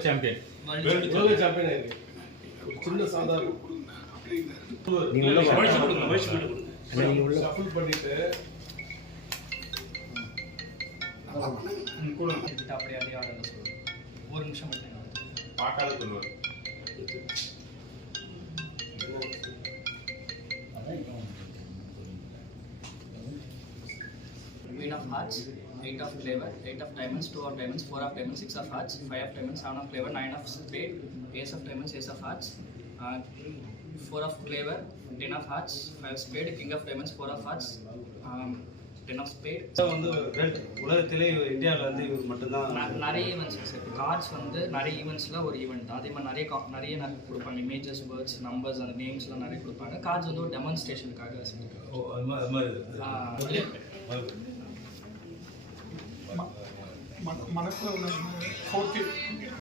Champion உலக champion சின்ன சாதாரண நீங்க உள்ள நீங்க உள்ள பண்ணிட்டு கிட்ட அப்படியே அப்படியே சொல்லுங்க ஒரு நிமிஷம் மட்டும் பார்க்காத சொல்லுவார் Queen of hearts, eight of clever, eight of diamonds, two of diamonds, four of diamonds, six of hearts, five of diamonds, seven of clever, nine of spade, ace of diamonds, ace of hearts, uh, four of clever, ten of hearts, five spade, king of diamonds, four of hearts, um, ten of spade. இதான் வந்து உலகத்திலே இந்தியாவில் வந்து இவர் மட்டும்தான் நிறைய events sir cards வந்து நிறைய ஈவெண்ட்ஸில் ஒரு ஈவெண்ட் அதே மாதிரி நிறைய நிறைய கொடுப்பாங்க இமேஜஸ் வேர்ட்ஸ் நம்பர்ஸ் அந்த நேம்ஸ்லாம் நிறைய கொடுப்பாங்க கார்ட்ஸ் வந்து ஒரு டெமான்ஸ்ட்ரேஷனுக்காக செஞ்சுருக்காங்க ஓ, அது மாதிரி